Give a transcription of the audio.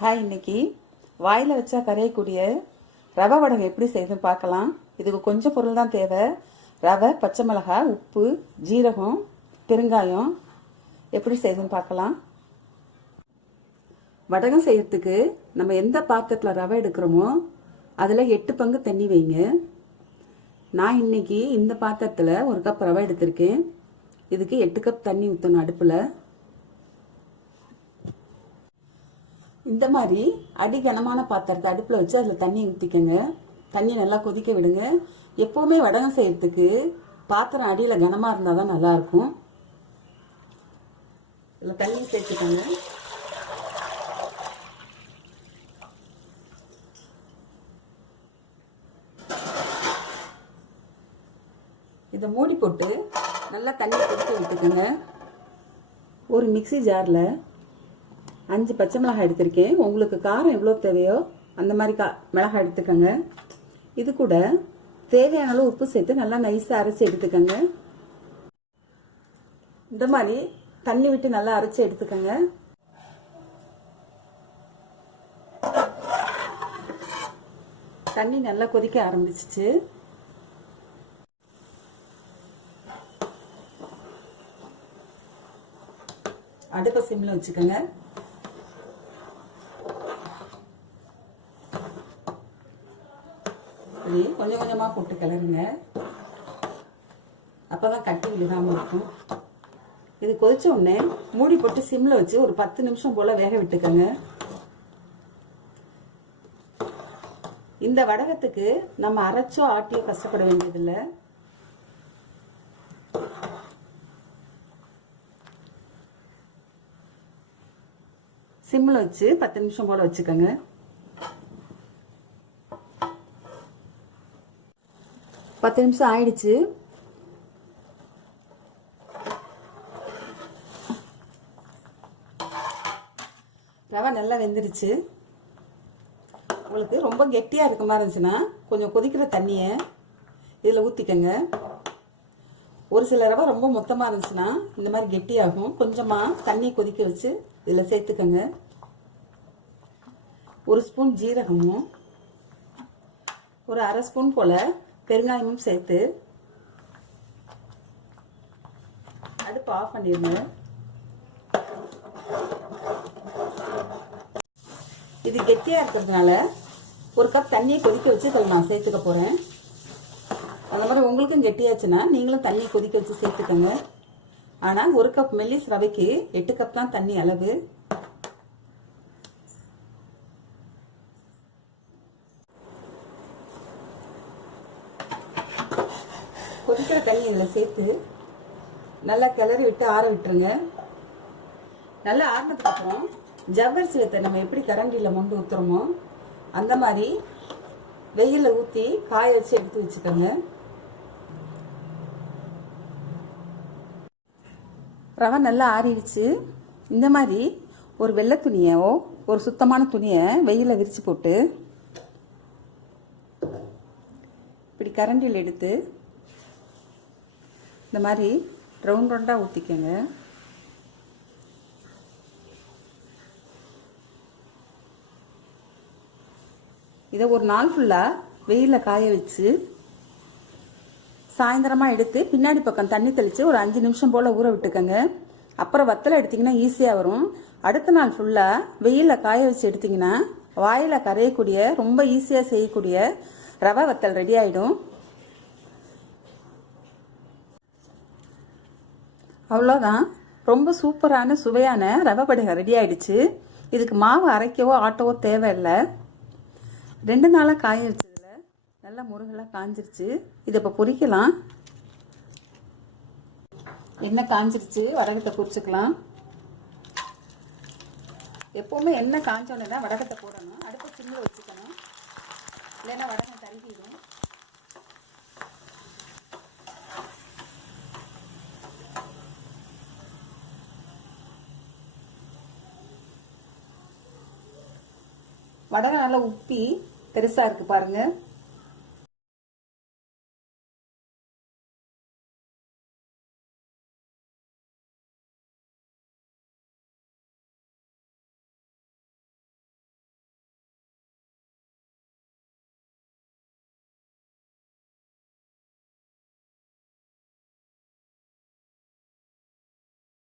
Hi, இன்னைக்கு வாயில் வச்சா கரையக்கூடிய ரவை வடகம் எப்படி செய்யுதுன்னு பார்க்கலாம். இதுக்கு கொஞ்சம் பொருள் தான் தேவை. ரவை, பச்சை மிளகாய், உப்பு, ஜீரகம், பெருங்காயம். எப்படி செய்யுதுன்னு பார்க்கலாம். வடகம் செய்யறதுக்கு நம்ம எந்த பாத்திரத்தில் ரவை எடுக்கிறோமோ அதில் 8 பங்கு தண்ணி வைங்க. நான் இன்னைக்கு இந்த பாத்திரத்தில் 1 கப் ரவை எடுத்திருக்கேன். இதுக்கு 8 கப் தண்ணி ஊற்றணும் அடுப்பில். இந்த மாதிரி அடி கனமான பாத்திரத்தை அடுப்பில் வச்சு அதில் தண்ணி ஊற்றிக்கங்க. தண்ணி நல்லா கொதிக்க விடுங்க. எப்போவுமே வடகம் செய்யறதுக்கு பாத்திரம் அடியில் கனமாக இருந்தால் தான் நல்லாயிருக்கும். இதில் தண்ணி சேர்த்துக்கோங்க. இதை மூடி போட்டு நல்லா தண்ணி கொதிக்க விட்டுக்கோங்க. ஒரு மிக்சி ஜாரில் 5 பச்சை மிளகாய் எடுத்திருக்கேன். உங்களுக்கு காரம் எவ்வளோ தேவையோ அந்த மாதிரி மிளகாய் எடுத்துக்கோங்க. இது கூட தேவையான அளவு உப்பு சேர்த்து நல்லா நைஸாக அரைச்சி எடுத்துக்கோங்க. இந்த மாதிரி தண்ணி விட்டு நல்லா அரைச்சி எடுத்துக்கோங்க. தண்ணி நல்லா கொதிக்க ஆரம்பிச்சிச்சு. அடுப்பை சிம்மில் வச்சுக்கோங்க. கொஞ்சம் கொஞ்சமாக போட்டு கிளறுங்க. அப்போ தான் கட்டி விழுகாமல் இருக்கும். இது கொதிச்ச உடனே மூடி போட்டு சிம்மில் வச்சு ஒரு 10 நிமிஷம் போல் வேக விட்டுக்கோங்க. இந்த வடகத்துக்கு நம்ம அரைச்சோ ஆட்டியோ கஷ்டப்பட வேண்டியதில்லை. சிம்மில் வச்சு 10 நிமிஷம் போல் வச்சுக்கோங்க. பத்து நிமிஷம் ஆயிடுச்சு. ரவை நல்லா வெந்துடுச்சு. உங்களுக்கு ரொம்ப கெட்டியாக இருக்க மாதிரி இருந்துச்சுன்னா கொஞ்சம் கொதிக்கிற தண்ணியை இதில் ஊற்றிக்கங்க. ஒரு சில ரவை ரொம்ப மொத்தமாக இருந்துச்சுன்னா இந்த மாதிரி கெட்டியாகும். கொஞ்சமாக தண்ணி கொதிக்க வச்சு இதில் சேர்த்துக்கங்க. 1 ஸ்பூன் ஜீரகமும் ஒரு 1/2 ஸ்பூன் போல் பெருங்காயமும் சேர்த்து அடுப்பு ஆஃப் பண்ணிடுங்க. இது கெட்டியாக இருக்கிறதுனால 1 கப் தண்ணியை கொதிக்க வச்சு இதில் நான் சேர்த்துக்க போகிறேன். அந்த மாதிரி உங்களுக்கும் கெட்டியாச்சுன்னா நீங்களும் தண்ணியை கொதிக்க வச்சு சேர்த்துக்கோங்க. ஆனால் 1 கப் மெல்லிஸ் ரவைக்கு 8 கப் தான் தண்ணி அளவு. கொதிக்கிற தண்ணி இதில் சேர்த்து நல்லா கிளறி விட்டு ஆற விட்டுருங்க. நல்லா ஆறினதுக்கு அப்புறம் ஜவ்வரிசி வத்தை நம்ம எப்படி கரண்டியில் மொண்டு ஊற்றுறோமோ அந்த மாதிரி வெயிலில் ஊற்றி காய வச்சு எடுத்து வச்சுக்கோங்க. ரவை நல்லா ஆறிடுச்சு. இந்த மாதிரி ஒரு வெள்ளை துணியோ ஒரு சுத்தமான துணியை வெயிலில் விரித்து போட்டு இப்படி கரண்டியில் எடுத்து இந்த மாதிரி ரவுண்ட் ரவுண்டாக ஊற்றிக்கங்க. இதை ஒரு நாள் ஃபுல்லாக வெயிலில் காய வச்சு சாயந்தரமாக எடுத்து பின்னாடி பக்கம் தண்ணி தெளித்து ஒரு 5 நிமிஷம் போல் ஊற விட்டுக்கங்க. அப்புறம் வத்தலை எடுத்திங்கன்னா ஈஸியாக வரும். அடுத்த நாள் ஃபுல்லாக வெயிலில் காய வச்சு எடுத்திங்கன்னா வாயில் கரையக்கூடிய ரொம்ப ஈஸியாக செய்யக்கூடிய ரவை வத்தல் ரெடி ஆகிடும். அவ்வளோதான். ரொம்ப சூப்பரான சுவையான ரவை வடகம் ரெடி ஆயிடுச்சு. இதுக்கு மாவு அரைக்கவோ ஆட்டவோ தேவையில்லை. 2 நாளாக காய வச்சதுல நல்லா முருகலாக காஞ்சிருச்சு. இதை இப்போ பொரிக்கலாம். எண்ணெய் காஞ்சிருச்சு. வடகத்தை பொரிச்சுக்கலாம். எப்போவுமே எண்ணெய் காஞ்சோடனே தான் வடகத்தை போடணும். அடுப்பை சிம்மில் வச்சுக்கணும், இல்லைன்னா வடகம் தருகிடும். வடகம் நல்லா உப்பி பெருசாக இருக்குது பாருங்கள்.